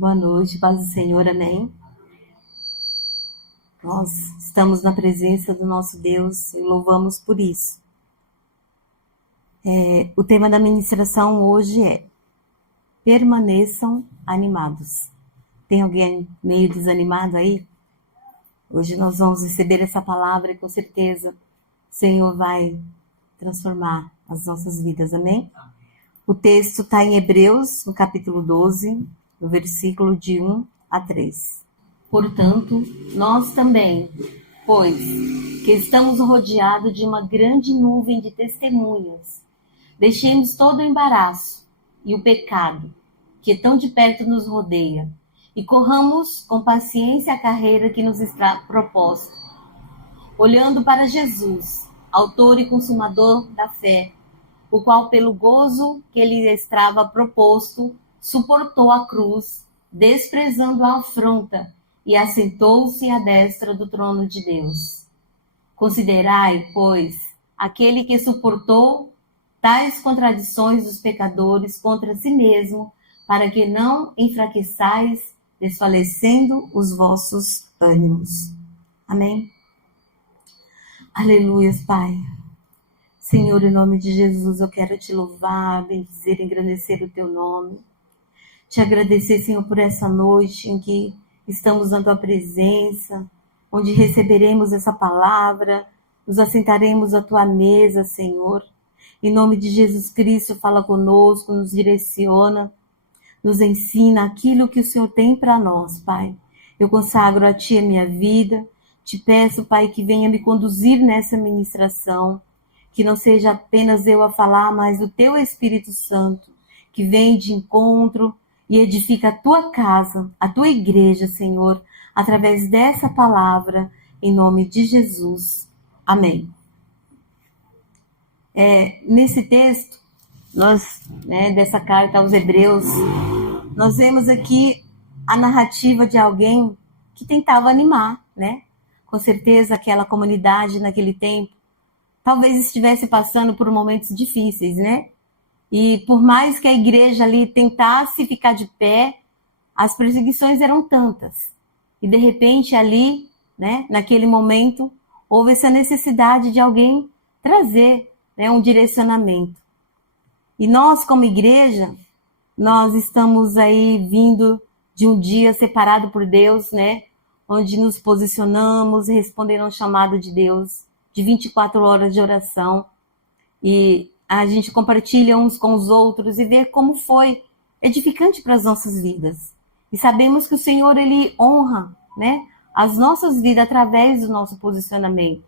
Boa noite, paz do Senhor, amém. Nós estamos na presença do nosso Deus e louvamos por isso. O tema da ministração hoje é: permaneçam animados. Tem alguém meio desanimado aí? Hoje nós vamos receber essa palavra e com certeza o Senhor vai transformar as nossas vidas, amém? O texto está em Hebreus, no capítulo 12, no versículo de 1 a 3. Portanto, nós também, pois que estamos rodeados de uma grande nuvem de testemunhas, deixemos todo o embaraço e o pecado que tão de perto nos rodeia, e corramos com paciência a carreira que nos está proposta, olhando para Jesus, autor e consumador da fé, o qual, pelo gozo que lhe estava proposto, suportou a cruz, desprezando a afronta, e assentou-se à destra do trono de Deus. Considerai, pois, aquele que suportou tais contradições dos pecadores contra si mesmo, para que não enfraqueçais, desfalecendo os vossos ânimos. Amém? Aleluias, Pai. Senhor, em nome de Jesus, eu quero te louvar, bendizer, engrandecer o teu nome. Te agradecer, Senhor, por essa noite em que estamos na tua presença, onde receberemos essa palavra, nos assentaremos à tua mesa, Senhor. Em nome de Jesus Cristo, fala conosco, nos direciona, nos ensina aquilo que o Senhor tem para nós, Pai. Eu consagro a Ti a minha vida, te peço, Pai, que venha me conduzir nessa ministração, que não seja apenas eu a falar, mas o Teu Espírito Santo, que vem de encontro e edifica a Tua casa, a Tua igreja, Senhor, através dessa palavra, em nome de Jesus. Amém. Nesse texto, dessa carta aos Hebreus, nós vemos aqui a narrativa de alguém que tentava animar, né? Com certeza aquela comunidade naquele tempo talvez estivesse passando por momentos difíceis, né? E por mais que a igreja ali tentasse ficar de pé, as perseguições eram tantas. E de repente ali, né, naquele momento, houve essa necessidade de alguém trazer, né, um direcionamento. E nós, como igreja, nós estamos aí vindo de um dia separado por Deus, né? Onde nos posicionamos, respondendo ao chamado de Deus, de 24 horas de oração. E a gente compartilha uns com os outros e vê como foi edificante para as nossas vidas. E sabemos que o Senhor, Ele honra, né, as nossas vidas através do nosso posicionamento.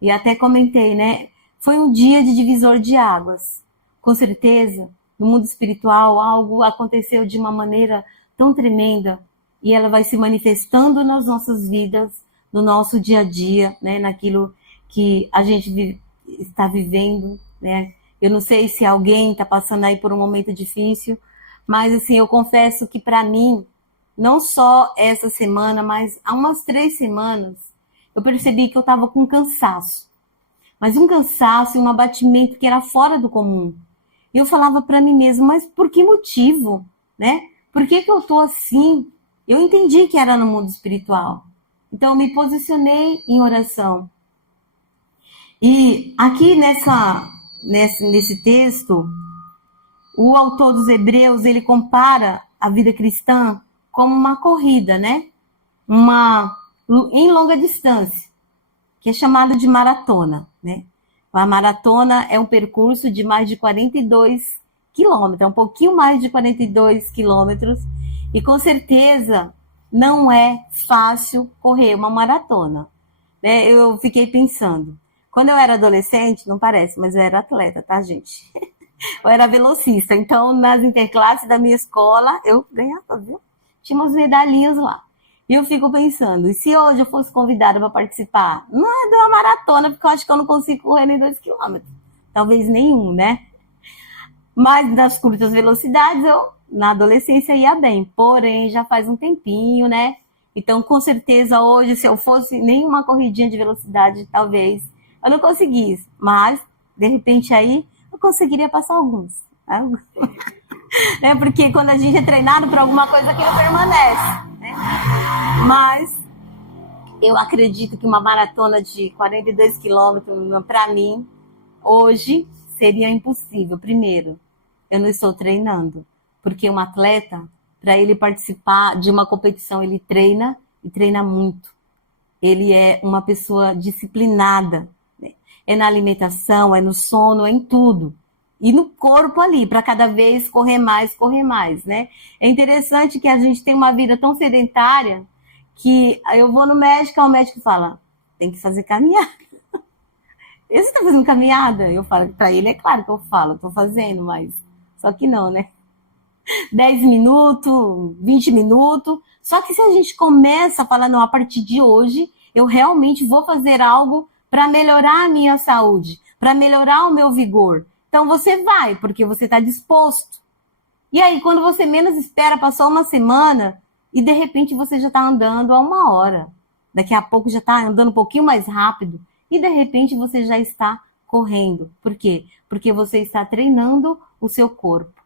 E até comentei, né? Foi um dia de divisor de águas. Com certeza, no mundo espiritual, algo aconteceu de uma maneira tão tremenda e ela vai se manifestando nas nossas vidas, no nosso dia a dia, né? Naquilo que a gente está vivendo, né? Eu não sei se alguém está passando aí por um momento difícil, mas assim, eu confesso que para mim, não só essa semana, mas há umas 3 semanas, eu percebi que eu estava com cansaço. Mas um cansaço e um abatimento que era fora do comum. E eu falava para mim mesma, mas por que motivo, né? Por que eu estou assim? Eu entendi que era no mundo espiritual. Então eu me posicionei em oração. E aqui nesse texto, o autor dos Hebreus, ele compara a vida cristã como uma corrida, né? Em longa distância, que é chamado de maratona, né? A maratona é um percurso de mais de 42 quilômetros, um pouquinho mais de 42 quilômetros, e com certeza não é fácil correr uma maratona, né? Eu fiquei pensando, quando eu era adolescente, não parece, mas eu era atleta, tá, gente? Eu era velocista, então nas interclasses da minha escola, eu ganhava, viu? Tinha umas medalhinhas lá. E eu fico pensando, e se hoje eu fosse convidada para participar? Não é de uma maratona, porque eu acho que eu não consigo correr nem 2 quilômetros. Talvez nenhum, né? Mas nas curtas velocidades, eu na adolescência ia bem. Porém, já faz um tempinho, né? Então, com certeza, hoje, se eu fosse nenhuma corridinha de velocidade, talvez eu não conseguisse. Mas, de repente, aí, eu conseguiria passar alguns. né? Porque quando a gente é treinado para alguma coisa, aquilo permanece, né? Mas eu acredito que uma maratona de 42 quilômetros, para mim, hoje, seria impossível. Primeiro, eu não estou treinando, porque um atleta, para ele participar de uma competição, ele treina e treina muito. Ele é uma pessoa disciplinada, né? É na alimentação, é no sono, é em tudo. E no corpo ali, para cada vez correr mais, né? É interessante que a gente tem uma vida tão sedentária que eu vou no médico, o médico fala, tem que fazer caminhada. Você está fazendo caminhada? Eu falo, para ele é claro que eu falo, estou fazendo, mas só que não, né? 10 minutos, 20 minutos. Só que se a gente começa a falar, não, a partir de hoje, eu realmente vou fazer algo para melhorar a minha saúde, para melhorar o meu vigor. Então você vai, porque você está disposto. E aí, quando você menos espera, passou uma semana e de repente você já está andando há 1 hora. Daqui a pouco já está andando um pouquinho mais rápido e de repente você já está correndo. Por quê? Porque você está treinando o seu corpo.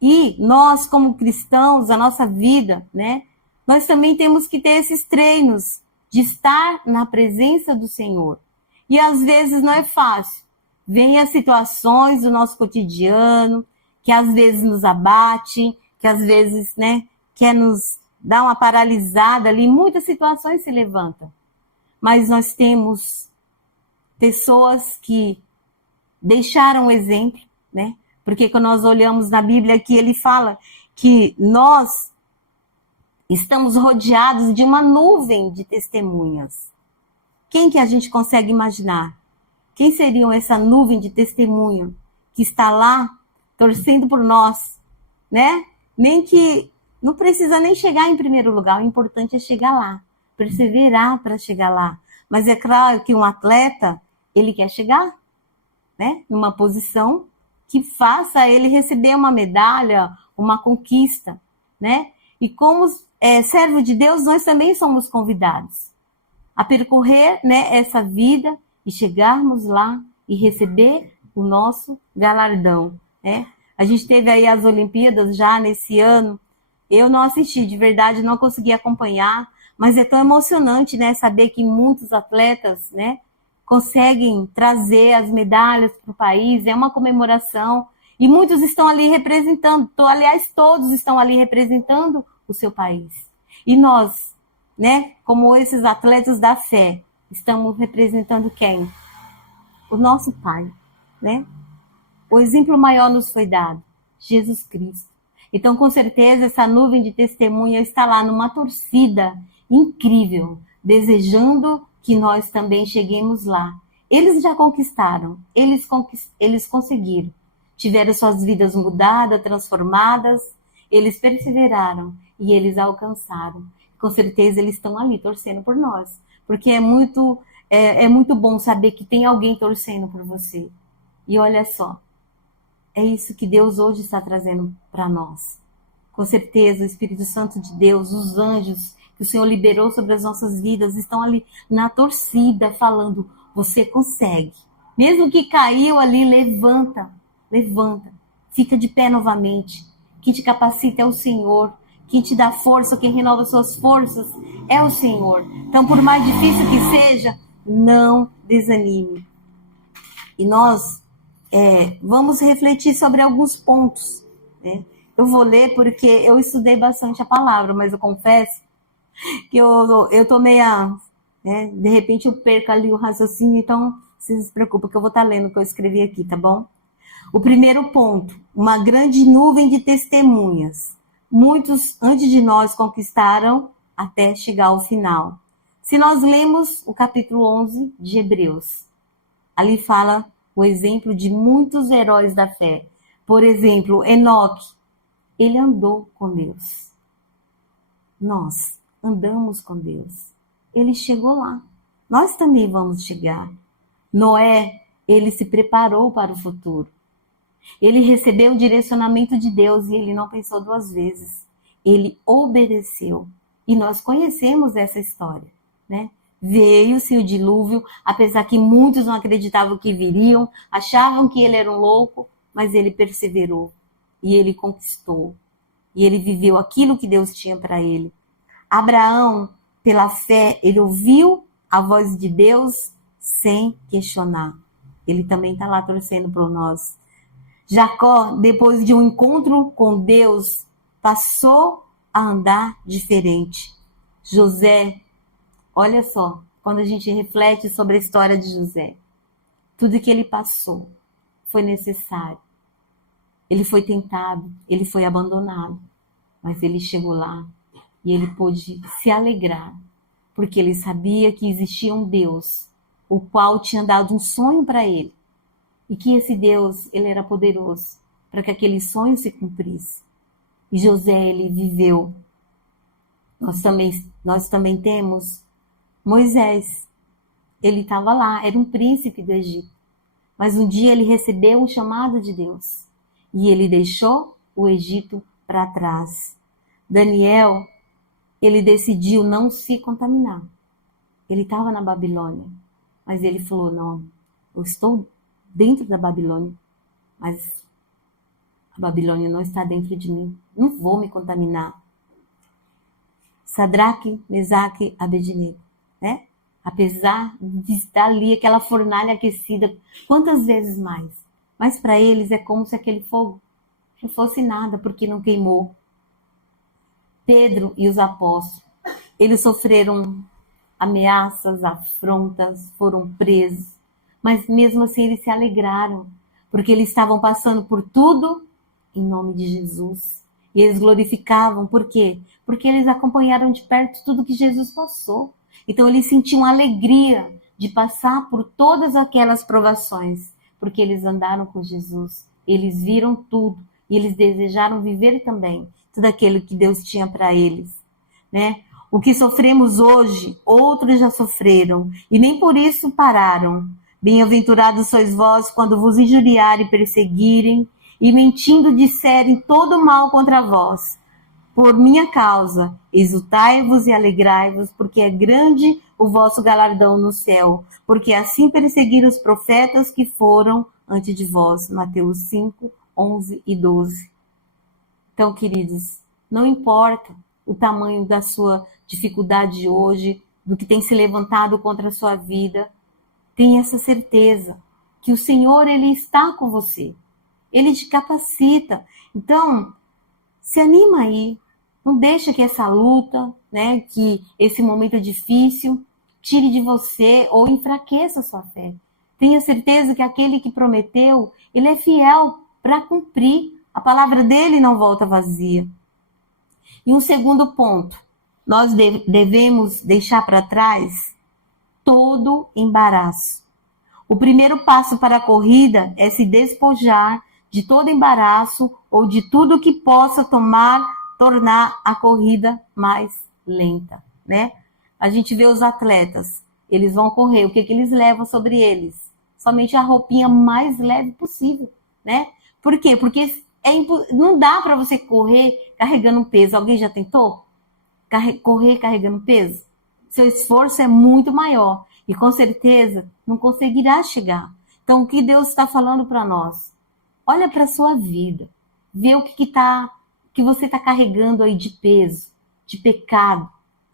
E nós, como cristãos, a nossa vida, né? Nós também temos que ter esses treinos de estar na presença do Senhor. E às vezes não é fácil. Vêm as situações do nosso cotidiano, que às vezes nos abate, que às vezes, né, quer nos dar uma paralisada ali. Muitas situações se levantam. Mas nós temos pessoas que deixaram o exemplo, né? Porque quando nós olhamos na Bíblia aqui, ele fala que nós estamos rodeados de uma nuvem de testemunhas. Quem que a gente consegue imaginar? Quem seriam essa nuvem de testemunha que está lá torcendo por nós, né? Nem que não precisa nem chegar em primeiro lugar, o importante é chegar lá, perseverar para chegar lá. Mas é claro que um atleta, ele quer chegar, né? Numa posição que faça ele receber uma medalha, uma conquista, né? E como servo de Deus, nós também somos convidados a percorrer, né, essa vida e chegarmos lá e receber o nosso galardão, né? A gente teve aí as Olimpíadas já nesse ano. Eu não assisti, de verdade, não consegui acompanhar, mas é tão emocionante, né, saber que muitos atletas, né, conseguem trazer as medalhas para o país, é uma comemoração, e muitos estão ali representando, aliás, todos estão ali representando o seu país. E nós, né, como esses atletas da fé, estamos representando quem? O nosso Pai, né? O exemplo maior nos foi dado, Jesus Cristo. Então, com certeza, essa nuvem de testemunha está lá numa torcida incrível, desejando que nós também cheguemos lá. Eles já conquistaram, eles conseguiram. Tiveram suas vidas mudadas, transformadas, eles perseveraram e eles alcançaram. Com certeza eles estão ali torcendo por nós, porque é muito bom saber que tem alguém torcendo por você. E olha só, é isso que Deus hoje está trazendo para nós. Com certeza o Espírito Santo de Deus, os anjos que o Senhor liberou sobre as nossas vidas, estão ali na torcida, falando, você consegue. Mesmo que caiu ali, levanta, fica de pé novamente. Quem te capacita é o Senhor, quem te dá força, quem renova suas forças é o Senhor. Então, por mais difícil que seja, não desanime. E nós vamos refletir sobre alguns pontos, né? Eu vou ler porque eu estudei bastante a palavra, mas eu confesso que eu tô meia, né? De repente eu perco ali o raciocínio, então não se preocupa que eu vou estar lendo o que eu escrevi aqui, tá bom? O primeiro ponto, uma grande nuvem de testemunhas. Muitos antes de nós conquistaram até chegar ao final. Se nós lemos o capítulo 11 de Hebreus, ali fala o exemplo de muitos heróis da fé. Por exemplo, Enoque, ele andou com Deus. Nós andamos com Deus. Ele chegou lá. Nós também vamos chegar. Noé, ele se preparou para o futuro. Ele recebeu o direcionamento de Deus e ele não pensou 2 vezes. Ele obedeceu. E nós conhecemos essa história, né? Veio-se o dilúvio, apesar que muitos não acreditavam que viriam, achavam que ele era um louco, mas ele perseverou. e ele conquistou. E ele viveu aquilo que Deus tinha para ele. Abraão, pela fé, ele ouviu a voz de Deus sem questionar. Ele também está lá torcendo por nós. Jacó, depois de um encontro com Deus, passou a andar diferente. José, olha só, quando a gente reflete sobre a história de José, tudo que ele passou foi necessário. Ele foi tentado, ele foi abandonado, mas ele chegou lá e ele pôde se alegrar, porque ele sabia que existia um Deus, o qual tinha dado um sonho para ele, e que esse Deus, ele era poderoso para que aquele sonho se cumprisse. E José, ele viveu. Nós também temos Moisés. Ele estava lá, era um príncipe do Egito. Mas um dia ele recebeu um chamado de Deus. E ele deixou o Egito para trás. Daniel, ele decidiu não se contaminar. Ele estava na Babilônia. Mas ele falou, não, eu estou dentro da Babilônia. Mas a Babilônia não está dentro de mim. Não vou me contaminar. Sadraque, Mesaque, Abednego, né? Apesar de estar ali aquela fornalha aquecida, quantas vezes mais? Mas para eles é como se aquele fogo não fosse nada, porque não queimou. Pedro e os apóstolos, eles sofreram ameaças, afrontas, foram presos, mas mesmo assim eles se alegraram, porque eles estavam passando por tudo em nome de Jesus. E eles glorificavam, por quê? Porque eles acompanharam de perto tudo que Jesus passou. Então eles sentiam alegria de passar por todas aquelas provações, porque eles andaram com Jesus, eles viram tudo e eles desejaram viver também tudo aquilo que Deus tinha para eles, né? O que sofremos hoje, outros já sofreram e nem por isso pararam. Bem-aventurados sois vós quando vos injuriarem e perseguirem e mentindo disserem todo mal contra vós. Por minha causa, exultai-vos e alegrai-vos, porque é grande o vosso galardão no céu, porque assim perseguiram os profetas que foram antes de vós. Mateus 5, 11 e 12. Então, queridos, não importa o tamanho da sua dificuldade hoje, do que tem se levantado contra a sua vida, tenha essa certeza que o Senhor, Ele está com você. Ele te capacita. Então, se anima aí. Não deixa que essa luta, né, que esse momento difícil tire de você ou enfraqueça a sua fé. Tenha certeza que aquele que prometeu, ele é fiel para cumprir. A palavra dele não volta vazia. E um segundo ponto, nós devemos deixar para trás todo embaraço. O primeiro passo para a corrida é se despojar de todo embaraço ou de tudo que possa tornar a corrida mais lenta, né? A gente vê os atletas, eles vão correr, o que eles levam sobre eles? Somente a roupinha mais leve possível, né? Por quê? Porque não dá para você correr carregando um peso. Alguém já tentou? Correr carregando peso? Seu esforço é muito maior e com certeza não conseguirá chegar. Então, o que Deus está falando para nós? Olha para a sua vida, vê o que você está carregando aí de peso, de pecado,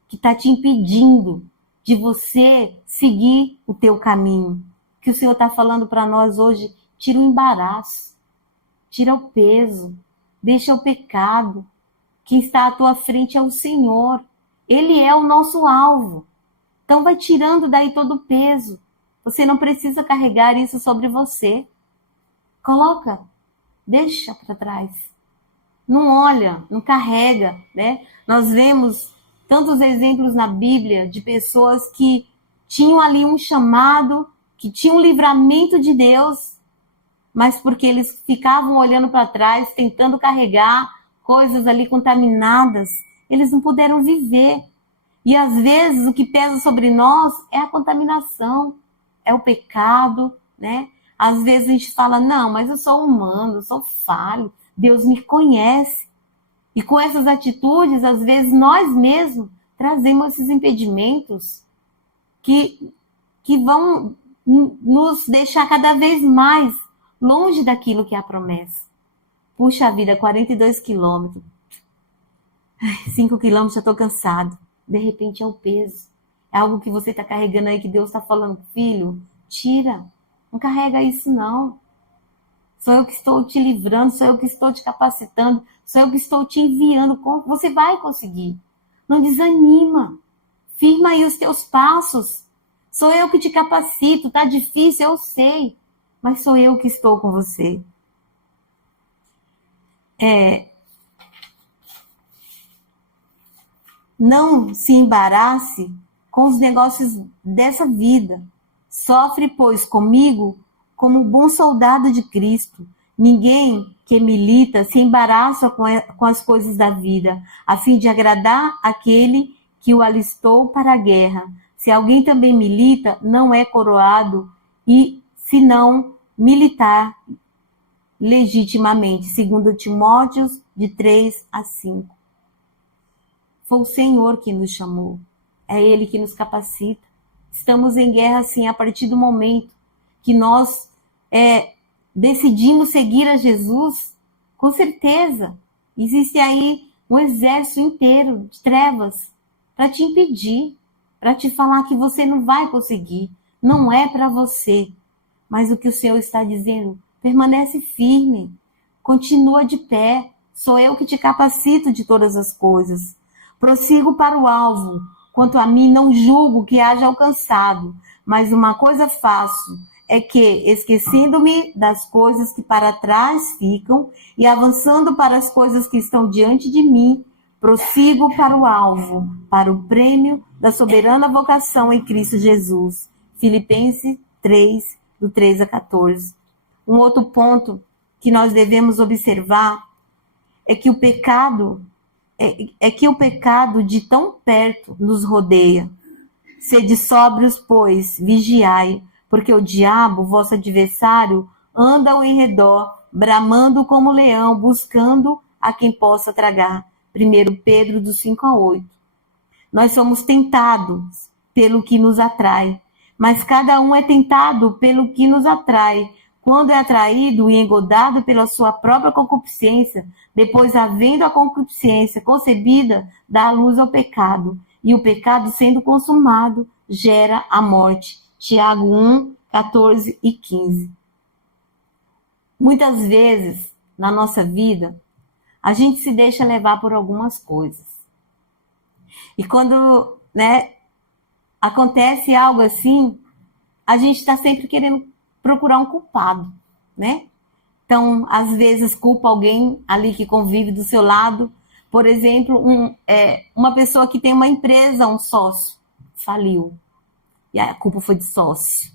que está te impedindo de você seguir o teu caminho. O que o Senhor está falando para nós hoje, tira o embaraço, tira o peso, deixa o pecado. Quem está à tua frente é o Senhor. Ele é o nosso alvo. Então vai tirando daí todo o peso. Você não precisa carregar isso sobre você. Coloca, deixa para trás. Não olha, não carrega, né? Nós vemos tantos exemplos na Bíblia de pessoas que tinham ali um chamado, que tinham um livramento de Deus, mas porque eles ficavam olhando para trás, tentando carregar coisas ali contaminadas, eles não puderam viver. E às vezes o que pesa sobre nós é a contaminação, é o pecado, né? Às vezes a gente fala, não, mas eu sou humano, eu sou falho, Deus me conhece. E com essas atitudes, às vezes nós mesmos trazemos esses impedimentos que vão nos deixar cada vez mais longe daquilo que é a promessa. Puxa vida, 42 quilômetros. 5 quilômetros, já estou cansado. De repente é o peso. É algo que você está carregando aí, que Deus está falando, filho, tira. Não carrega isso, não. Sou eu que estou te livrando, sou eu que estou te capacitando, sou eu que estou te enviando. Você vai conseguir. Não desanima. Firma aí os teus passos. Sou eu que te capacito. Tá difícil, eu sei. Mas sou eu que estou com você. Não se embarace com os negócios dessa vida. Sofre, pois, comigo como bom soldado de Cristo. Ninguém que milita se embaraça com as coisas da vida, a fim de agradar aquele que o alistou para a guerra. Se alguém também milita, não é coroado, e se não militar legitimamente, segundo Timóteo de 3-5. Foi o Senhor que nos chamou. É Ele que nos capacita. Estamos em guerra, sim, a partir do momento que nós decidimos seguir a Jesus. Com certeza, existe aí um exército inteiro de trevas para te impedir, para te falar que você não vai conseguir. Não é para você. Mas o que o Senhor está dizendo, permanece firme. Continua de pé. Sou eu que te capacito de todas as coisas. Prossigo para o alvo. Quanto a mim, não julgo que haja alcançado, mas uma coisa faço, é que, esquecendo-me das coisas que para trás ficam e avançando para as coisas que estão diante de mim, prossigo para o alvo, para o prêmio da soberana vocação em Cristo Jesus. Filipenses 3, do 3-14. Um outro ponto que nós devemos observar é que o pecado de tão perto nos rodeia. Sede sóbrios, pois, vigiai, porque o diabo, vosso adversário, anda ao redor, bramando como leão, buscando a quem possa tragar. 1 Pedro, do 5-8. Nós somos tentados pelo que nos atrai, mas cada um é tentado pelo que nos atrai. Quando é atraído e engodado pela sua própria concupiscência, depois, havendo a concupiscência concebida, dá a luz ao pecado. E o pecado, sendo consumado, gera a morte. Tiago 1, 14 e 15. Muitas vezes, na nossa vida, a gente se deixa levar por algumas coisas. E quando, acontece algo assim, a gente está sempre querendo procurar um culpado, né? Então, às vezes, culpa alguém ali que convive do seu lado. Por exemplo, uma pessoa que tem uma empresa, um sócio, faliu. E a culpa foi de sócio,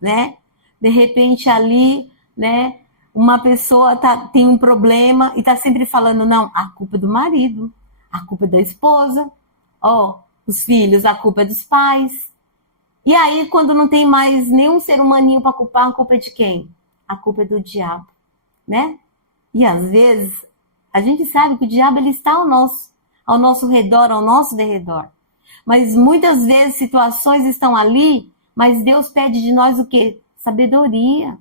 né? De repente, ali, né, uma pessoa tem um problema e está sempre falando, não, a culpa é do marido, a culpa é da esposa, os filhos, a culpa é dos pais. E aí, quando não tem mais nenhum ser humaninho para culpar, a culpa é de quem? A culpa é do diabo. Né? E às vezes a gente sabe que o diabo ele está ao nosso redor, ao nosso derredor. Mas muitas vezes situações estão ali, mas Deus pede de nós o quê? Sabedoria.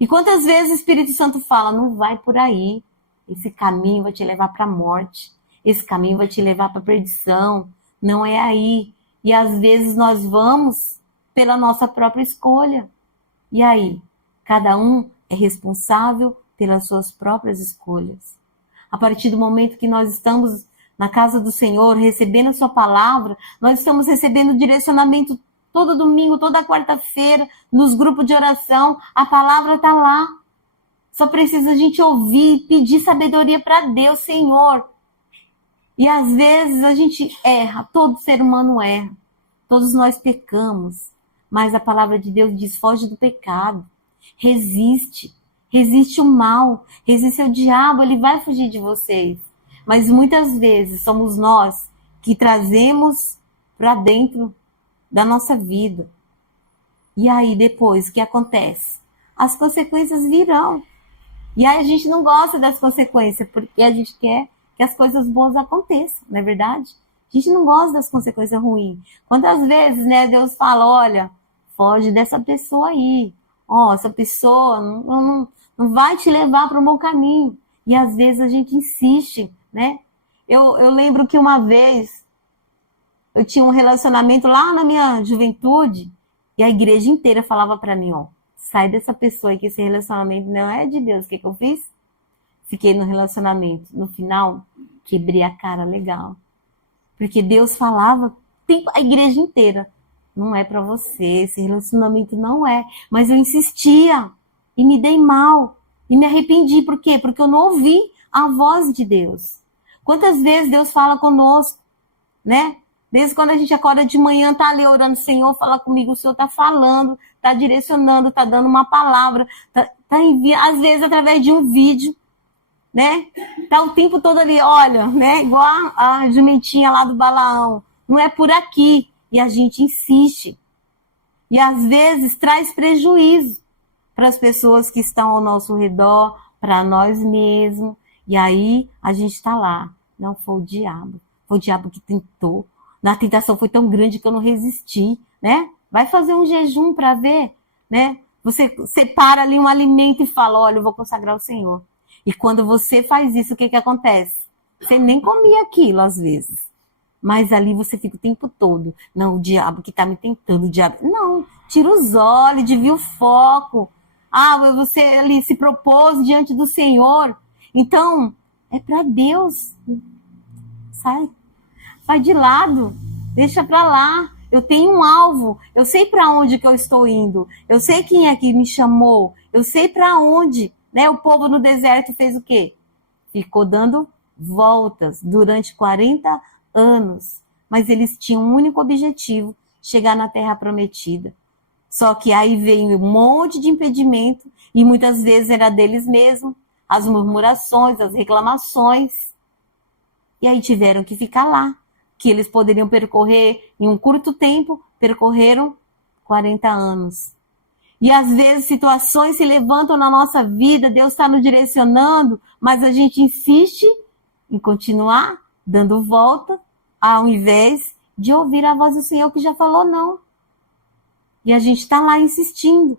E quantas vezes o Espírito Santo fala, não vai por aí. Esse caminho vai te levar para a morte. Esse caminho vai te levar para a perdição. Não é aí. E às vezes nós vamos pela nossa própria escolha. E aí? Cada um é responsável pelas suas próprias escolhas. A partir do momento que nós estamos na casa do Senhor, recebendo a sua palavra, nós estamos recebendo direcionamento todo domingo, toda quarta-feira, nos grupos de oração, a palavra está lá. Só precisa a gente ouvir, pedir sabedoria para Deus, Senhor. E às vezes a gente erra, todo ser humano erra, todos nós pecamos, mas a palavra de Deus diz, foge do pecado, resiste o mal, resiste ao diabo, ele vai fugir de vocês. Mas muitas vezes somos nós que trazemos para dentro da nossa vida. E aí depois, o que acontece? As consequências virão. E aí a gente não gosta das consequências, porque a gente quer que as coisas boas aconteçam, não é verdade? A gente não gosta das consequências ruins. Quantas vezes, Deus fala, olha, foge dessa pessoa aí. Essa pessoa não vai te levar para o bom caminho. E às vezes a gente insiste, né? Eu lembro que uma vez eu tinha um relacionamento lá na minha juventude e a igreja inteira falava para mim, ó, sai dessa pessoa aí que esse relacionamento não é de Deus. O que eu fiz? Fiquei no relacionamento. No final, quebrei a cara legal. Porque Deus falava a igreja inteira. Não é para você, esse relacionamento não é. Mas eu insistia e me dei mal. E me arrependi. Por quê? Porque eu não ouvi a voz de Deus. Quantas vezes Deus fala conosco, né? Desde quando a gente acorda de manhã, tá ali orando, Senhor, fala comigo, o Senhor tá falando, tá direcionando, tá dando uma palavra, tá enviando, às vezes através de um vídeo, né? Tá o tempo todo ali, olha, né? Igual a jumentinha lá do Balaão. Não é por aqui. E a gente insiste. E às vezes traz prejuízo para as pessoas que estão ao nosso redor, para nós mesmos. E aí a gente está lá. Não foi o diabo. Foi o diabo que tentou. A tentação foi tão grande que eu não resisti, né? Vai fazer um jejum para ver, né? Você separa ali um alimento e fala, olha, eu vou consagrar ao Senhor. E quando você faz isso, o que acontece? Você nem comia aquilo às vezes. Mas ali você fica o tempo todo. Não, o diabo que está me tentando, o diabo. Não, tira os olhos, desvia o foco. Ah, você ali se propôs diante do Senhor. Então, é para Deus. Sai. Vai de lado. Deixa para lá. Eu tenho um alvo. Eu sei para onde que eu estou indo. Eu sei quem é que me chamou. Eu sei para onde. Né? O povo no deserto fez o quê? Ficou dando voltas durante 40 anos. Mas eles tinham um único objetivo, chegar na terra prometida. Só que aí veio um monte de impedimento e muitas vezes era deles mesmos, as murmurações, as reclamações. E aí tiveram que ficar lá, que eles poderiam percorrer em um curto tempo, percorreram 40 anos. E às vezes situações se levantam na nossa vida, Deus está nos direcionando, mas a gente insiste em continuar dando volta, ao invés de ouvir a voz do Senhor que já falou não. E a gente está lá insistindo.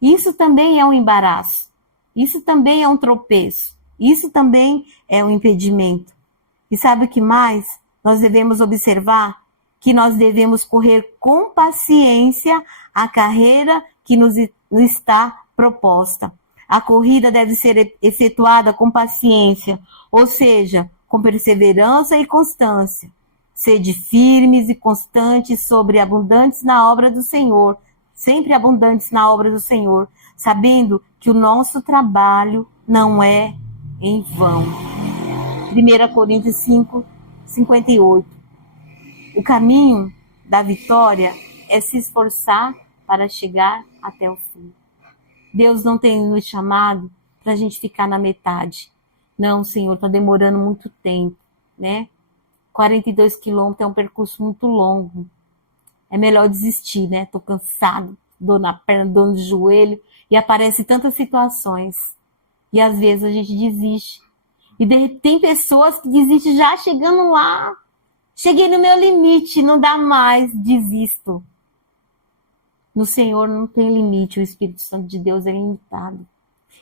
Isso também é um embaraço. Isso também é um tropeço. Isso também é um impedimento. E sabe o que mais? Nós devemos observar que nós devemos correr com paciência a carreira que nos está proposta. A corrida deve ser efetuada com paciência, ou seja, com perseverança e constância. Sede firmes e constantes sobre abundantes na obra do Senhor, sempre abundantes na obra do Senhor, sabendo que o nosso trabalho não é em vão. 1 Coríntios 5, 58. O caminho da vitória é se esforçar para chegar até o fim. Deus não tem nos chamado para a gente ficar na metade. Não, Senhor, está demorando muito tempo, né? 42 quilômetros é um percurso muito longo. É melhor desistir, né? Estou cansado, dor na perna, dor no joelho. E aparecem tantas situações. E às vezes a gente desiste. E tem pessoas que desistem já chegando lá. Cheguei no meu limite, não dá mais, desisto. No Senhor não tem limite, o Espírito Santo de Deus é ilimitado.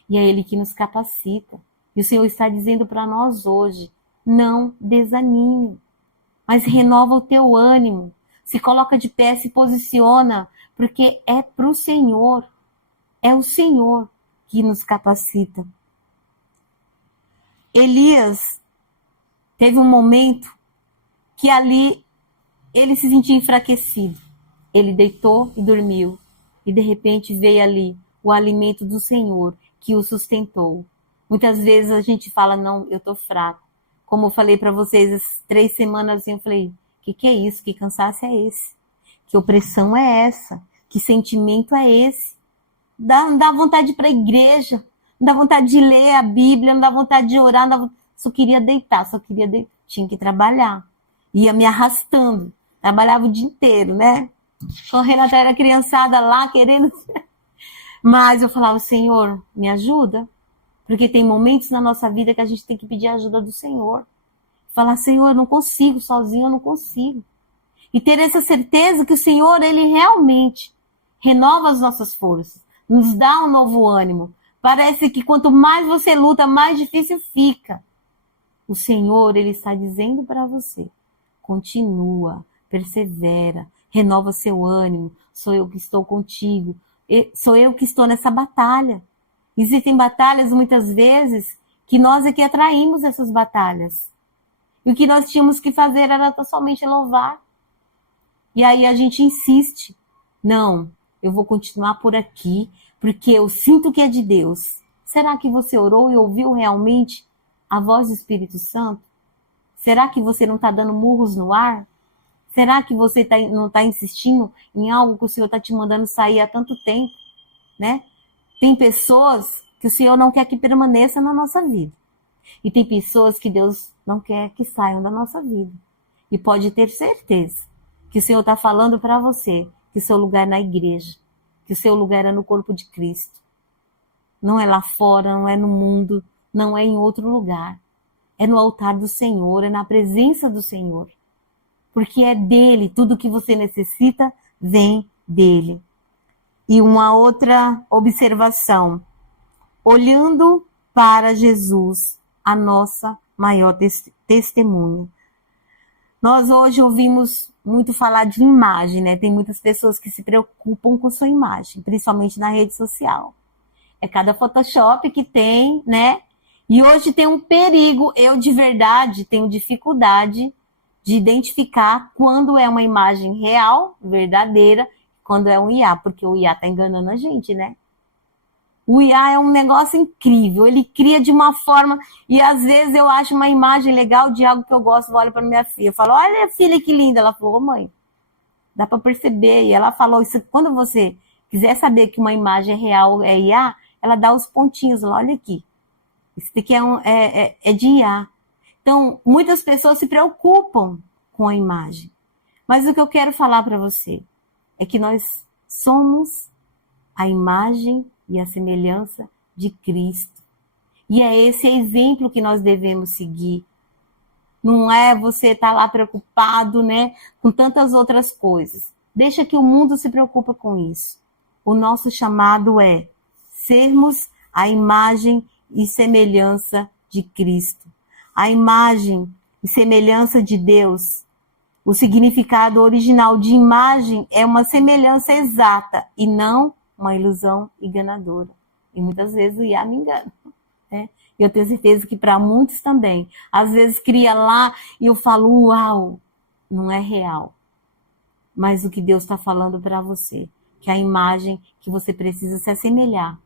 E é Ele que nos capacita. E o Senhor está dizendo para nós hoje, não desanime, mas renova o teu ânimo. Se coloca de pé, se posiciona, porque é para o Senhor. É o Senhor que nos capacita. Elias teve um momento que ali ele se sentia enfraquecido. Ele deitou e dormiu. E de repente veio ali o alimento do Senhor que o sustentou. Muitas vezes a gente fala, não, eu estou fraco. Como eu falei para vocês, as 3 semanas eu falei, que é isso? Que cansaço é esse? Que opressão é essa? Que sentimento é esse? Não dá vontade de ir para a igreja, não dá vontade de ler a Bíblia, não dá vontade de orar, só queria deitar, tinha que trabalhar. Ia me arrastando, trabalhava o dia inteiro, né? Correndo atrás da criançada lá, querendo... Mas eu falava, Senhor, me ajuda. Porque tem momentos na nossa vida que a gente tem que pedir a ajuda do Senhor. Falar, Senhor, eu não consigo, sozinho eu não consigo. E ter essa certeza que o Senhor, Ele realmente renova as nossas forças. Nos dá um novo ânimo. Parece que quanto mais você luta, mais difícil fica. O Senhor, Ele está dizendo para você, continua, persevera, renova seu ânimo, sou eu que estou contigo, sou eu que estou nessa batalha. Existem batalhas, muitas vezes, que nós é que atraímos essas batalhas. E o que nós tínhamos que fazer era somente louvar. E aí a gente insiste. Não, eu vou continuar por aqui, porque eu sinto que é de Deus. Será que você orou e ouviu realmente a voz do Espírito Santo? Será que você não está dando murros no ar? Será que você não está insistindo em algo que o Senhor está te mandando sair há tanto tempo? Né? Tem pessoas que o Senhor não quer que permaneça na nossa vida. E tem pessoas que Deus não quer que saiam da nossa vida. E pode ter certeza que o Senhor está falando para você que o seu lugar é na igreja, que o seu lugar é no corpo de Cristo. Não é lá fora, não é no mundo, não é em outro lugar. É no altar do Senhor, é na presença do Senhor. Porque é dele, tudo que você necessita vem dele. E uma outra observação. Olhando para Jesus, a nossa maior testemunha. Nós hoje ouvimos muito falar de imagem, né? Tem muitas pessoas que se preocupam com sua imagem, principalmente na rede social. É cada Photoshop que tem, né? E hoje tem um perigo. Eu, de verdade, tenho dificuldade de identificar quando é uma imagem real, verdadeira, quando é um IA, porque o IA está enganando a gente, né? O IA é um negócio incrível, ele cria de uma forma, e às vezes eu acho uma imagem legal de algo que eu gosto, eu olho para minha filha, eu falo, olha filha que linda, ela falou, mãe, dá para perceber, e ela falou, isso, quando você quiser saber que uma imagem é real, é IA, ela dá os pontinhos, olha aqui, isso aqui é de IA. Então, muitas pessoas se preocupam com a imagem, mas o que eu quero falar para você é que nós somos a imagem e a semelhança de Cristo. E é esse exemplo que nós devemos seguir. Não é você estar lá preocupado, né, com tantas outras coisas. Deixa que o mundo se preocupe com isso. O nosso chamado é sermos a imagem e semelhança de Cristo. A imagem e semelhança de Deus. O significado original de imagem é uma semelhança exata e não uma ilusão enganadora. E muitas vezes o IA me engana. Né? E eu tenho certeza que para muitos também. Às vezes cria lá e eu falo, uau, não é real. Mas o que Deus está falando para você, que a imagem que você precisa se assemelhar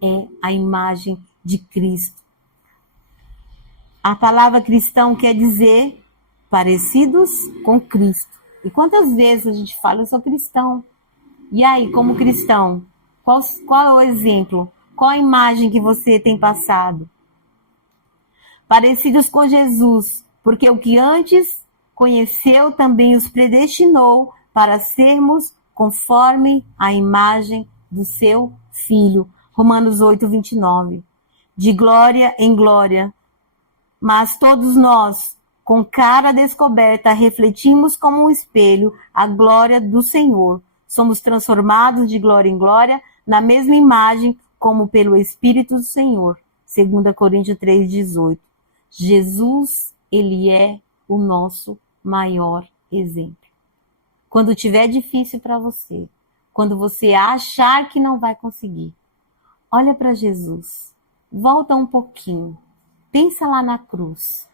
é a imagem de Cristo. A palavra cristão quer dizer parecidos com Cristo. E quantas vezes a gente fala, eu sou cristão. E aí, como cristão, qual é o exemplo? Qual a imagem que você tem passado? Parecidos com Jesus, porque o que antes conheceu também os predestinou para sermos conforme a imagem do seu Filho. Romanos 8, 29. De glória em glória. Mas todos nós, com cara descoberta, refletimos como um espelho a glória do Senhor. Somos transformados de glória em glória na mesma imagem como pelo Espírito do Senhor. 2 Coríntios 3,18. Jesus, ele é o nosso maior exemplo. Quando tiver difícil para você, quando você achar que não vai conseguir, olha para Jesus, volta um pouquinho, pensa lá na cruz,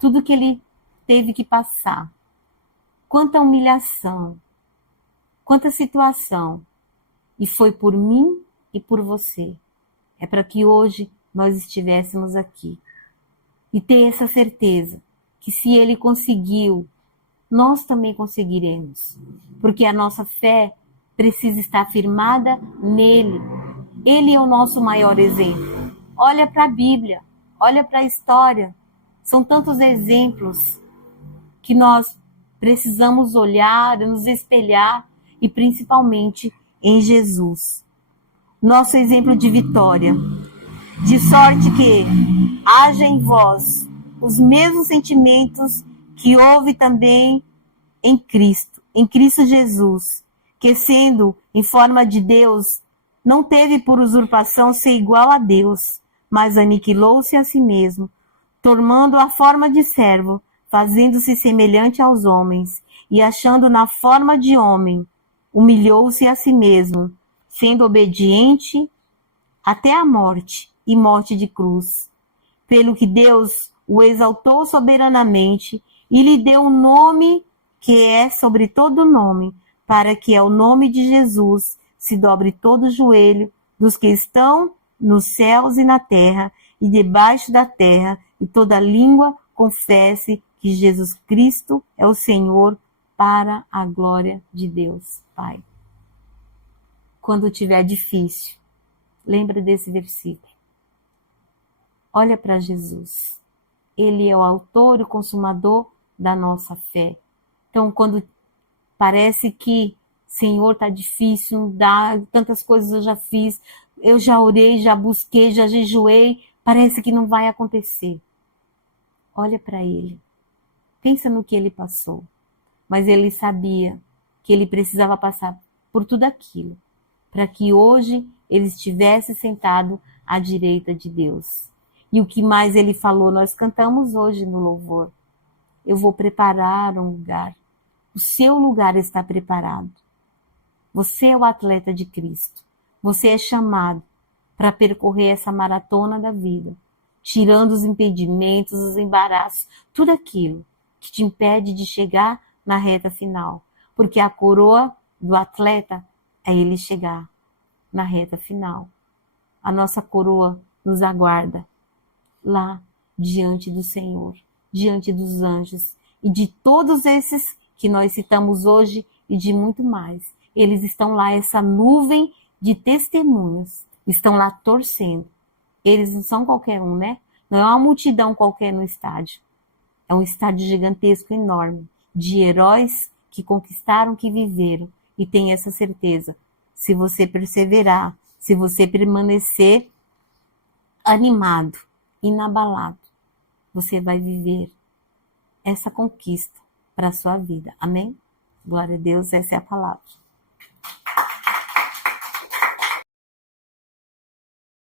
tudo que ele teve que passar, quanta humilhação, quanta situação, e foi por mim e por você. É para que hoje nós estivéssemos aqui. E ter essa certeza que se ele conseguiu, nós também conseguiremos. Porque a nossa fé precisa estar firmada nele. Ele é o nosso maior exemplo. Olha para a Bíblia, olha para a história. São tantos exemplos que nós precisamos olhar, nos espelhar e principalmente em Jesus. Nosso exemplo de vitória. De sorte que haja em vós os mesmos sentimentos que houve também em Cristo Jesus, que sendo em forma de Deus, Não teve por usurpação ser igual a Deus, mas aniquilou-se a si mesmo, tomando a forma de servo, fazendo-se semelhante aos homens, e achando na forma de homem, humilhou-se a si mesmo, sendo obediente até a morte, e morte de cruz. Pelo que Deus o exaltou soberanamente, e lhe deu um nome que é sobre todo nome, para que ao nome de Jesus se dobre todo o joelho dos que estão nos céus e na terra, e debaixo da terra, e toda língua confesse que Jesus Cristo é o Senhor, para a glória de Deus Pai. Quando tiver difícil, lembra desse versículo. Olha para Jesus. Ele é o autor e o consumador da nossa fé. Então, quando parece que, Senhor, está difícil, não dá, tantas coisas eu já fiz, eu já orei, já busquei, já jejuei, parece que não vai acontecer. Olha para ele. Pensa no que ele passou. Mas ele sabia que ele precisava passar por tudo aquilo, para que hoje ele estivesse sentado à direita de Deus. E o que mais ele falou, nós cantamos hoje no louvor. Eu vou preparar um lugar. O seu lugar está preparado. Você é o atleta de Cristo. Você é chamado para percorrer essa maratona da vida, tirando os impedimentos, os embaraços, tudo aquilo que te impede de chegar na reta final. Porque a coroa do atleta é ele chegar na reta final. A nossa coroa nos aguarda lá diante do Senhor, diante dos anjos e de todos esses que nós citamos hoje e de muito mais. Eles estão lá, essa nuvem de testemunhos, estão lá torcendo. Eles não são qualquer um, né? Não é uma multidão qualquer no estádio. É um estádio gigantesco, enorme, de heróis que conquistaram, que viveram. E tem essa certeza, se você perseverar, se você permanecer animado, inabalado, você vai viver essa conquista para a sua vida. Amém? Glória a Deus, essa é a palavra.